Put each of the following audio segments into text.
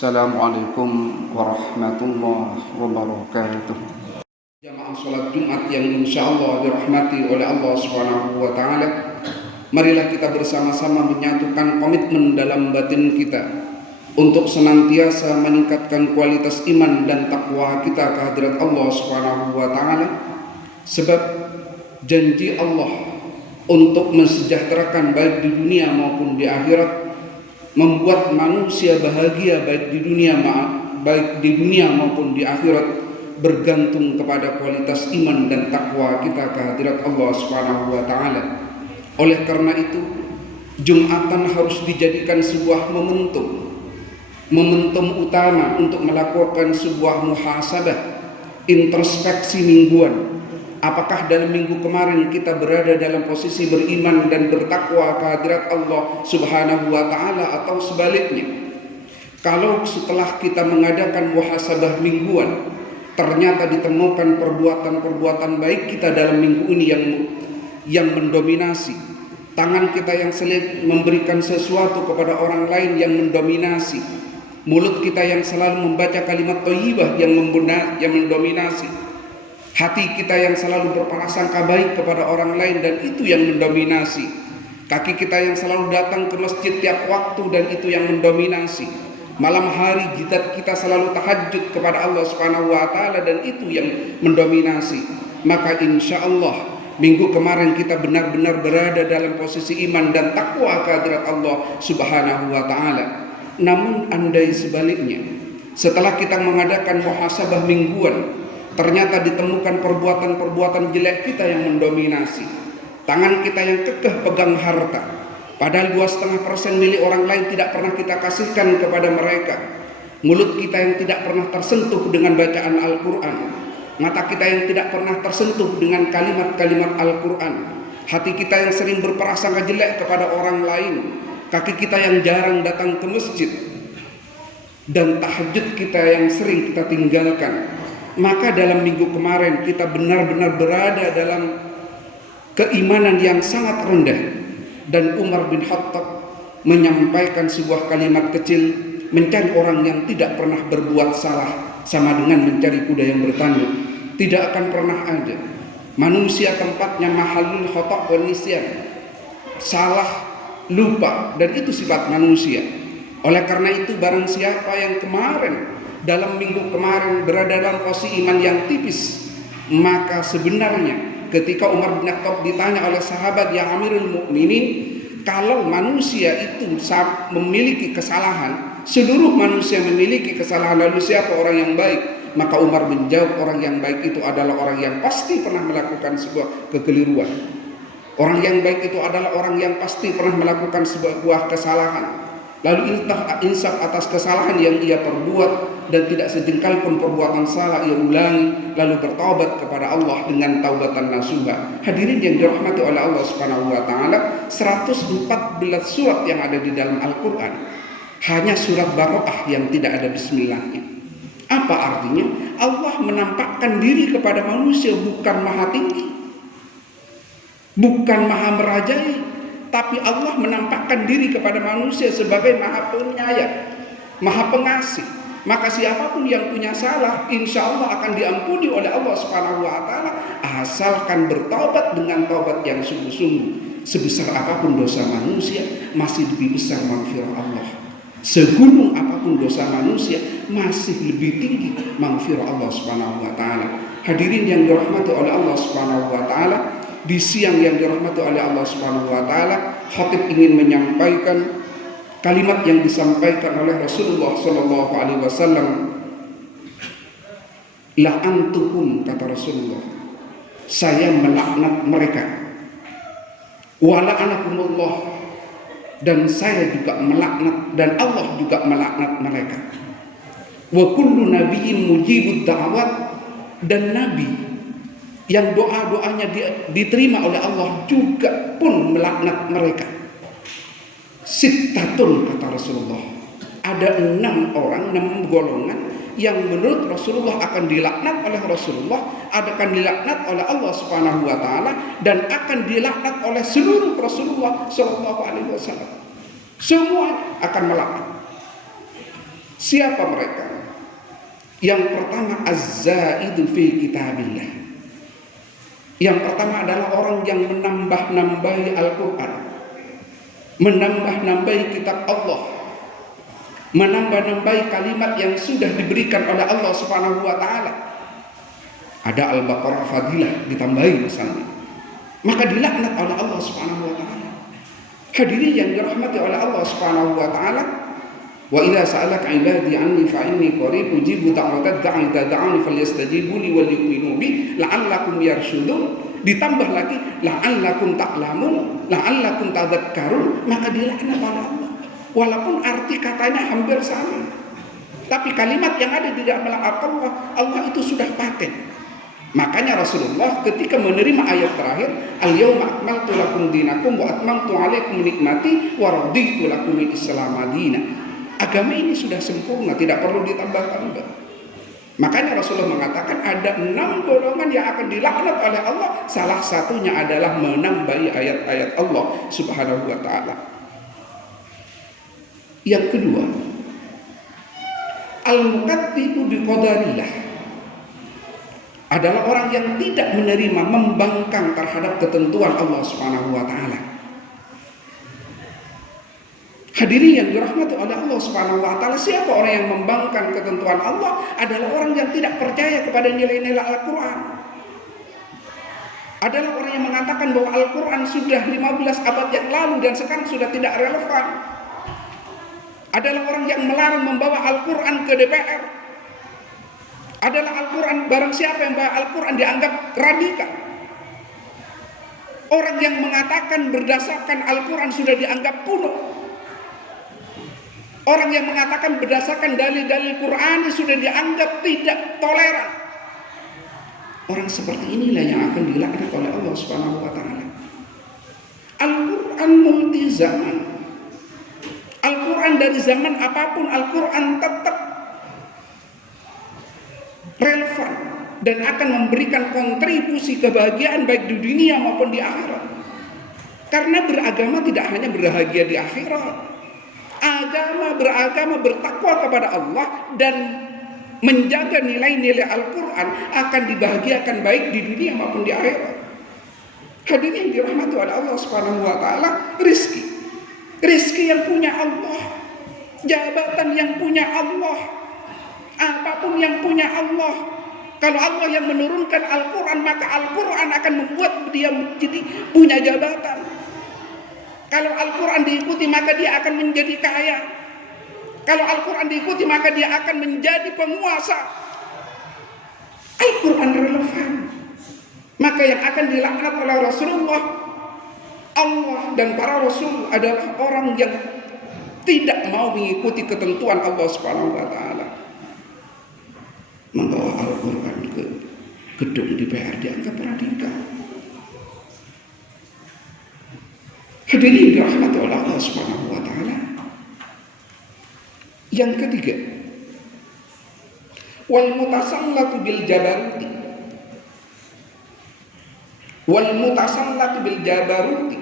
Assalamualaikum warahmatullahi wabarakatuh. Jamaah sholat Jumat yang insya Allah dirahmati oleh Allah Subhanahu wa Ta'ala, marilah kita bersama-sama menyatukan komitmen dalam batin kita untuk senantiasa meningkatkan kualitas iman dan takwa kita ke hadirat Allah Subhanahu wa Ta'ala, sebab janji Allah untuk mensejahterakan baik di dunia maupun di akhirat, membuat manusia bahagia baik di dunia maupun di akhirat, bergantung kepada kualitas iman dan takwa kita ke hadirat Allah Subhanahu wa Ta'ala. Oleh karena itu, Jumatan harus dijadikan sebuah momentum utama untuk melakukan sebuah muhasabah, introspeksi mingguan. Apakah dalam minggu kemarin kita berada dalam posisi beriman dan bertakwa ke hadirat Allah Subhanahu wa Ta'ala, atau sebaliknya? Kalau setelah kita mengadakan muhasabah mingguan ternyata ditemukan perbuatan-perbuatan baik kita dalam minggu ini yang mendominasi, tangan kita yang selalu memberikan sesuatu kepada orang lain yang mendominasi, mulut kita yang selalu membaca kalimat thayyibah yang mendominasi, hati kita yang selalu berprasangka baik kepada orang lain dan itu yang mendominasi, kaki kita yang selalu datang ke masjid tiap waktu dan itu yang mendominasi, malam hari kita selalu tahajud kepada Allah Subhanahu wa Ta'ala dan itu yang mendominasi. Maka insya Allah minggu kemarin kita benar-benar berada dalam posisi iman dan takwa ke hadirat Allah Subhanahu wa Ta'ala. Namun andai sebaliknya, setelah kita mengadakan muhasabah mingguan ternyata ditemukan perbuatan-perbuatan jelek kita yang mendominasi, tangan kita yang kekeh pegang harta, padahal 2,5% milik orang lain tidak pernah kita kasihkan kepada mereka, mulut kita yang tidak pernah tersentuh dengan bacaan Al-Quran, mata kita yang tidak pernah tersentuh dengan kalimat-kalimat Al-Quran, hati kita yang sering berprasangka jelek kepada orang lain, kaki kita yang jarang datang ke masjid, dan tahajud kita yang sering kita tinggalkan. Maka dalam minggu kemarin kita benar-benar berada dalam keimanan yang sangat rendah. Dan Umar bin Khattab menyampaikan sebuah kalimat kecil, mencari orang yang tidak pernah berbuat salah sama dengan mencari kuda yang bertanduk. Tidak akan pernah ada. Manusia tempatnya mahalul khata' wan nisyan, salah, lupa, dan itu sifat manusia. Oleh karena itu barang siapa yang kemarin dalam minggu kemarin berada dalam posisi iman yang tipis, maka sebenarnya ketika Umar bin Khattab ditanya oleh sahabat yang Amirul Mukminin, kalau manusia itu memiliki kesalahan, seluruh manusia memiliki kesalahan, lalu siapa orang yang baik? Maka Umar menjawab, orang yang baik itu adalah orang yang pasti pernah melakukan sebuah kekeliruan. Orang yang baik itu adalah orang yang pasti pernah melakukan sebuah kesalahan, lalu insaf atas kesalahan yang ia perbuat dan tidak sejengkal pun perbuatan salah ia ulangi, lalu bertaubat kepada Allah dengan taubatan nasuha. Hadirin yang dirahmati oleh Allah Subhanahu wa Ta'ala, 114 surat yang ada di dalam Al-Quran, hanya surat Baroah yang tidak ada bismillahnya. Apa artinya? Allah menampakkan diri kepada manusia bukan maha tinggi, bukan maha merajai, tapi Allah menampakkan diri kepada manusia sebagai maha penyayang, maha pengasih. Maka siapapun yang punya salah, insya Allah akan diampuni oleh Allah Subhanahu wa Ta'ala, asalkan bertaubat dengan taubat yang sungguh-sungguh. Sebesar apapun dosa manusia, masih lebih besar maghfirah Allah. Segunung apapun dosa manusia, masih lebih tinggi maghfirah Allah Subhanahu wa Ta'ala. Hadirin yang dirahmati oleh Allah Subhanahu wa Ta'ala, di siang yang dirahmati oleh Allah Subhanahu wa Ta'ala, khatib ingin menyampaikan kalimat yang disampaikan oleh Rasulullah sallallahu alaihi wasallam. La'antuhum, kata Rasulullah, saya melaknat mereka. Wa la'anakumullah, dan saya juga melaknat, dan Allah juga melaknat mereka. Wa kullu nabiyyin mujibud da'wat, dan nabi yang doa-doanya diterima oleh Allah juga pun melaknat mereka. Sittatun, kata Rasulullah, ada 6 orang, 6 golongan yang menurut Rasulullah akan dilaknat oleh Rasulullah, akan dilaknat oleh Allah Subhanahu wa Ta'ala, dan akan dilaknat oleh seluruh Rasulullah Sallallahu Alaihi Wasallam. Semua akan melaknat. Siapa mereka? Yang pertama, az-zaidu fi kitabillah. Yang pertama adalah orang yang menambah-nambahi Al-Quran, menambah-nambahi kitab Allah, menambah-nambahi kalimat yang sudah diberikan oleh Allah Subhanahu wa taala. Ada Al-Baqarah fadilah ditambahi misalnya, maka dilaknat oleh Allah Subhanahu wa taala. Hadirin yang dirahmati oleh Allah Subhanahu wa taala, wa idza sa'alaka 'ibadi 'anni fa inni qarib ujibu da'watad da'i idza da'ani falyastajibu li wal yu'minu bi la'allakum yarshudun. Ditambah lagi la'allakum ta'lamun, la'allakum tadhakkarun, maka dilaknat oleh Allah. Walaupun arti katanya hampir sama, tapi kalimat yang ada di dalam Allah, Allah itu sudah paten. Makanya Rasulullah ketika menerima ayat terakhir, al-yauma akmaltu lakum dinakum wa atmamtu 'alaikum nikmati wa raditu lakum al-islam madina. Agama ini sudah sempurna, tidak perlu ditambah-tambah. Makanya Rasulullah mengatakan ada 6 golongan yang akan dilaknat oleh Allah. Salah satunya adalah menambahi ayat-ayat Allah Subhanahu wa taala. Yang kedua, al-mukadzibu biqadarillah, adalah orang yang tidak menerima, membangkang terhadap ketentuan Allah Subhanahu wa taala. Hadirin yang dirahmati oleh Allah Subhanahu wa taala, siapa orang yang membangkang ketentuan Allah? Adalah orang yang tidak percaya kepada nilai-nilai Al-Qur'an. Adalah orang yang mengatakan bahwa Al-Qur'an sudah 15 abad yang lalu dan sekarang sudah tidak relevan. Adalah orang yang melarang membawa Al-Qur'an ke DPR. Adalah Al-Quran, barang siapa yang bawa Al-Quran dianggap radikal. Orang yang mengatakan berdasarkan Al-Quran sudah dianggap kuno. Orang yang mengatakan berdasarkan dalil-dalil Quran sudah dianggap tidak toleran. Orang seperti inilah yang akan dilaknat oleh Allah Subhanahu wa taala. Al-Quran multi zaman. Al-Quran dari zaman apapun, Al-Quran tetap relevan dan akan memberikan kontribusi kebahagiaan baik di dunia maupun di akhirat. Karena beragama tidak hanya berbahagia di akhirat. Beragama bertakwa kepada Allah dan menjaga nilai-nilai Al-Quran akan dibahagiakan baik di dunia maupun di akhirat. Hadirin yang dirahmati oleh Allah Subhanahu wa taala, rizki yang punya Allah, jabatan yang punya Allah, apapun yang punya Allah. Kalau Allah yang menurunkan Al-Quran, maka Al-Quran akan membuat dia menjadi punya jabatan. Kalau Al-Quran diikuti, maka dia akan menjadi kaya. Kalau Al-Quran diikuti, maka dia akan menjadi penguasa. Al-Quran relevan. Maka yang akan dilaknat oleh Rasulullah, Allah dan para Rasul adalah orang yang tidak mau mengikuti ketentuan Allah Subhanahu wa taala. Membawa Al-Quran ke gedung DPR dianggap radikal. Hadirin dirahmati oleh Allah Subhanahu wa taala. Yang ketiga, wal mutasallatu bil jabaruti. Wal mutasallatu bil jabaruti.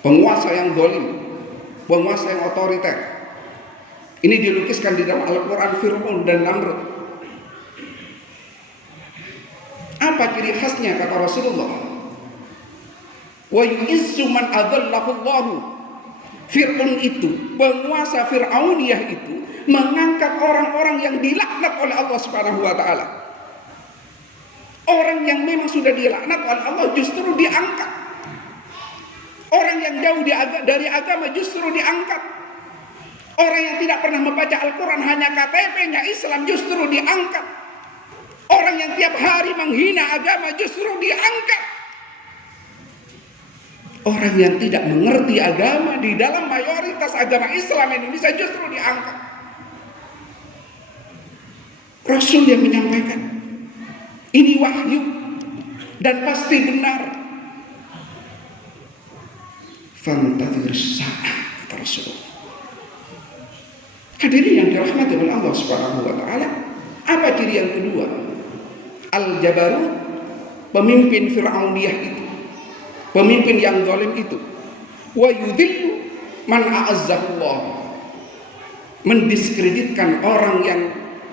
Penguasa yang zalim, penguasa yang otoriter. Ini dilukiskan di dalam Al-Quran Fir'aun dan Namrud. Apa ciri khasnya kata Rasulullah? Wa yu'izzu man adallahu Allahu. Fir'aun itu, penguasa Fir'auniyah itu mengangkat orang-orang yang dilaknat oleh Allah Subhanahu wa taala. Orang yang memang sudah dilaknat oleh Allah justru diangkat. Orang yang jauh dari agama justru diangkat. Orang yang tidak pernah membaca Al-Quran, hanya KTP-nya Islam, justru diangkat. Orang yang tiap hari menghina agama justru diangkat. Orang yang tidak mengerti agama di dalam mayoritas agama Islam Indonesia justru diangkat. Rasul yang menyampaikan ini wahyu dan pasti benar. Fantazir sa'ah, kata Rasulullah. Hadirin yang dirahmati oleh Allah Subhanahu wa taala, apa ciri yang kedua? Al-Jabarut, pemimpin Fir'auniyah itu, pemimpin yang zalim itu. Wa yudhillu man a'azzahullah. mendiskreditkan orang yang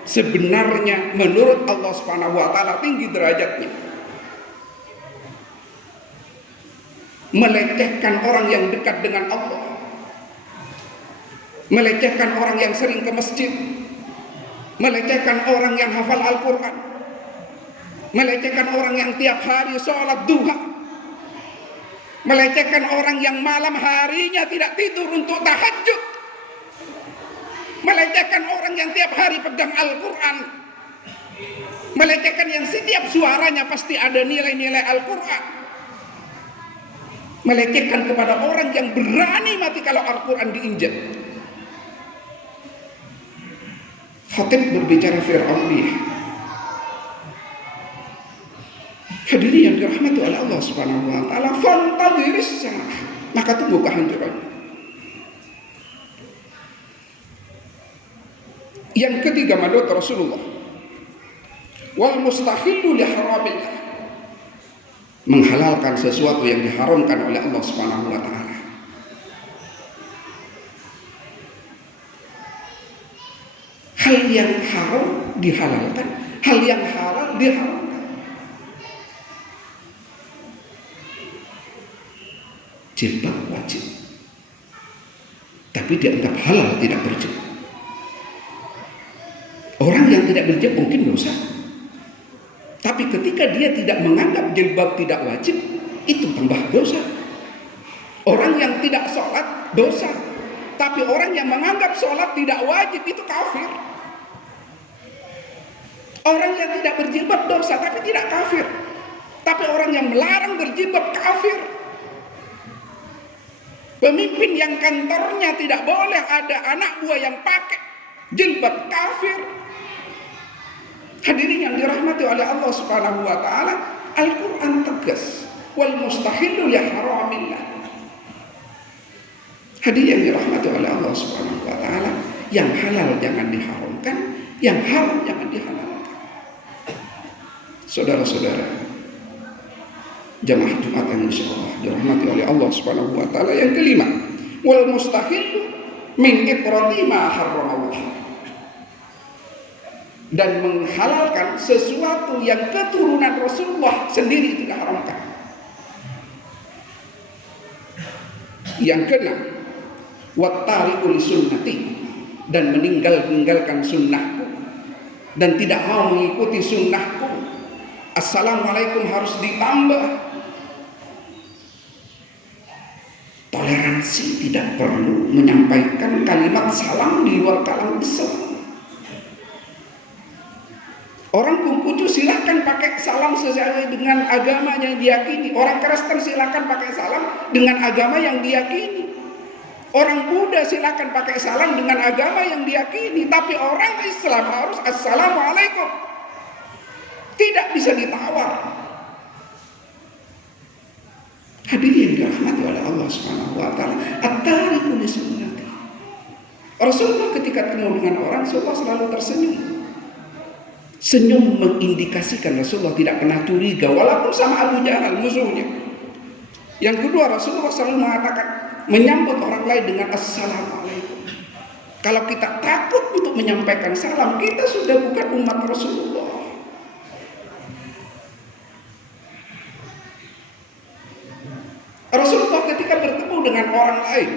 sebenarnya menurut Allah Subhanahu wa taala tinggi derajatnya, melecehkan orang yang dekat dengan Allah, melecehkan orang yang sering ke masjid, melecehkan orang yang hafal Al-Quran, melecehkan orang yang tiap hari sholat duha, melecehkan orang yang malam harinya tidak tidur untuk tahajud, melecehkan orang yang tiap hari pegang Al-Quran, melecehkan yang setiap suaranya pasti ada nilai-nilai Al-Quran, melecehkan kepada orang yang berani mati kalau Al-Quran diinjak. Khatib berbicara Fir'auniyah. Hadirin yang dirahmati oleh Allah Subhanahu wa taala, fantadhiris sa'ah, maka tunggu kehancurannya. Yang ketiga, madot Rasulullah, wal mustahillu li haramillah, menghalalkan sesuatu yang diharamkan oleh Allah Subhanahu wa taala. Hal yang haram dihalalkan, hal yang halal diharamkan. Jilbab wajib, tapi dianggap halal tidak berjilbab. Orang yang tidak berjilbab mungkin dosa, tapi ketika dia tidak menganggap jilbab tidak wajib, itu tambah dosa. Orang yang tidak sholat dosa, tapi orang yang menganggap sholat tidak wajib itu kafir. Orang yang tidak berjilbab dosa tapi tidak kafir, tapi orang yang melarang berjilbab kafir. Pemimpin yang kantornya tidak boleh ada anak buah yang pakai jilbab, kafir. Hadirin yang dirahmati oleh Allah Subhanahu wa taala, Al-Qur'an tegas, wal mustahillu li haramillah. Hadirin yang dirahmati oleh Allah Subhanahu wa taala, yang halal jangan diharamkan, yang haram jangan dihalalkan. Saudara-saudara jamaah Jumat yang insyaallah dirahmati oleh Allah Subhanahu wa taala, yang kelima, wal mustahil min itrati ma harramallah, dan menghalalkan sesuatu yang keturunan Rasulullah sendiri tidak haramkan. Yang keenam, wat tariqu li sunnati, dan meninggalkan sunnahku dan tidak mau mengikuti sunnahku. Assalamualaikum harus ditambah. Toleransi, tidak perlu menyampaikan kalimat salam di luar kalam Islam. Orang Konghucu silahkan pakai salam sesuai dengan agama yang diyakini. Orang Kristen silahkan pakai salam dengan agama yang diyakini. Orang Buddha silahkan pakai salam dengan agama yang diyakini. Tapi orang Islam harus assalamualaikum, tidak bisa ditawar. Hadirin yang dirahmati oleh Allah Subhanahu wa taala, at-tariqu li sunnati. Rasulullah ketika ketemu dengan orang, Rasulullah selalu tersenyum. Senyum mengindikasikan Rasulullah tidak pernah curiga walaupun sama Abu Jahal musuhnya. Yang kedua, Rasulullah selalu mengatakan, menyambut orang lain dengan assalamualaikum. Kalau kita takut untuk menyampaikan salam, kita sudah bukan umat Rasulullah. Rasulullah ketika bertemu dengan orang lain,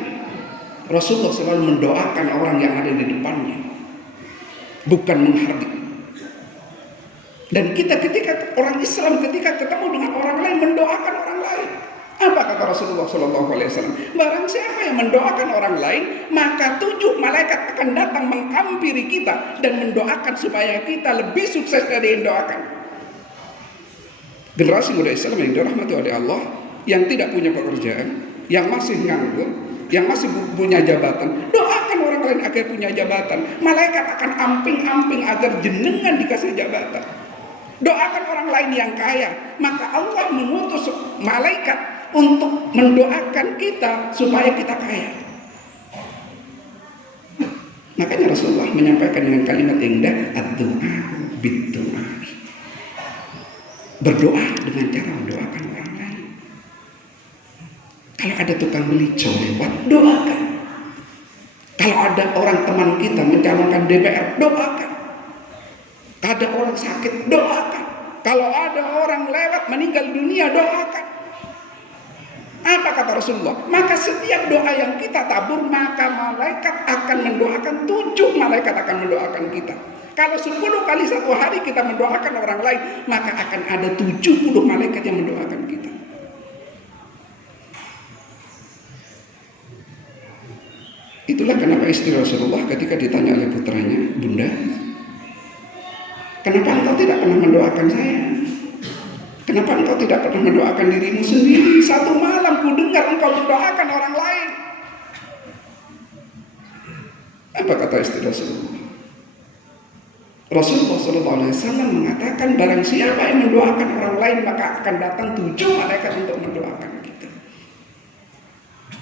Rasulullah selalu mendoakan orang yang ada di depannya, bukan menghardik. Dan kita ketika orang Islam ketika ketemu dengan orang lain mendoakan orang lain. Apa kata Rasulullah SAW? Barang siapa yang mendoakan orang lain, maka 7 malaikat akan datang menghampiri kita dan mendoakan supaya kita lebih sukses dari yang doakan. Generasi muda Islam yang dirahmati oleh Allah, yang tidak punya pekerjaan, yang masih nganggur, yang masih punya jabatan, doakan orang lain agar punya jabatan. Malaikat akan amping-amping agar jenengan dikasih jabatan. Doakan orang lain yang kaya, maka Allah mengutus malaikat untuk mendoakan kita supaya kita kaya. Makanya Rasulullah menyampaikan dengan kalimat yang indah, ad-du'a bid-du'a. Berdoa dengan cara mendoakan orang lain. Kalau ada tukang belico lewat, doakan. Kalau ada orang teman kita mencalonkan DPR, doakan. Kalau ada orang sakit, doakan. Kalau ada orang lewat meninggal dunia, doakan. Apa kata Rasulullah? Maka setiap doa yang kita tabur, maka malaikat akan mendoakan, 7 malaikat akan mendoakan kita. Kalau 10 kali satu hari kita mendoakan orang lain, maka akan ada 70 malaikat yang mendoakan kita. Itulah kenapa istri Rasulullah ketika ditanya oleh putranya, Bunda, kenapa engkau tidak pernah mendoakan saya? Kenapa engkau tidak pernah mendoakan dirimu sendiri? Satu malam ku dengar engkau mendoakan orang lain. Apa kata istri Rasulullah? Rasulullah SAW mengatakan, barang siapa yang mendoakan orang lain, maka akan datang 7 malaikat untuk mendoakan kita.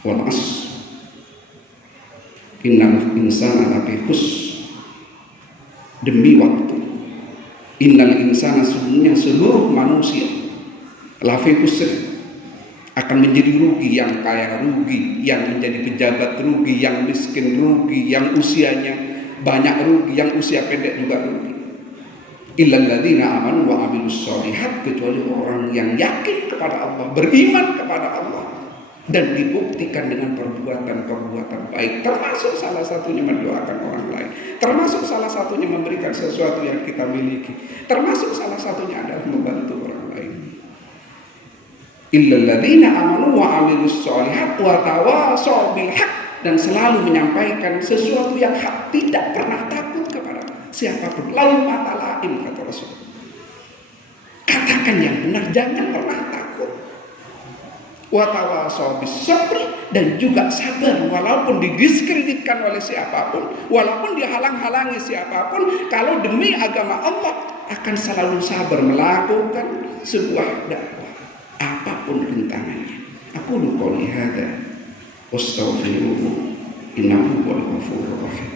Wal asr, innal insana lafi khusr. Demi waktu, innal insana, sesungguhnya seluruh manusia, lafi khusr, akan menjadi rugi. Yang kaya rugi, yang menjadi pejabat rugi, yang miskin rugi, yang usianya banyak rugi, yang usia pendek juga rugi. Illal ladzina amanu wa amilus sholihat, kecuali orang yang yakin kepada Allah, beriman kepada Allah, dan dibuktikan dengan perbuatan-perbuatan baik, termasuk salah satunya mendoakan orang lain, termasuk salah satunya memberikan sesuatu yang kita miliki, termasuk salah satunya adalah membantu orang lain. Illal ladzina amanu wa amilus sholihat wa tawasaw bil haq, dan selalu menyampaikan sesuatu yang hak, tidak pernah takut kepada siapapun. Lau mata lain, kata Rasul. Katakan yang benar, jangan pernah takut. Wa tawasaw bis sabri, dan juga sabar walaupun didiskreditkan oleh siapapun, walaupun dihalang-halangi siapapun. Kalau demi agama Allah, akan selalu sabar melakukan sebuah dakwah apapun rintangannya. Aku qouli hadza astaghfirullah, innahu huwal ghafurur rahim.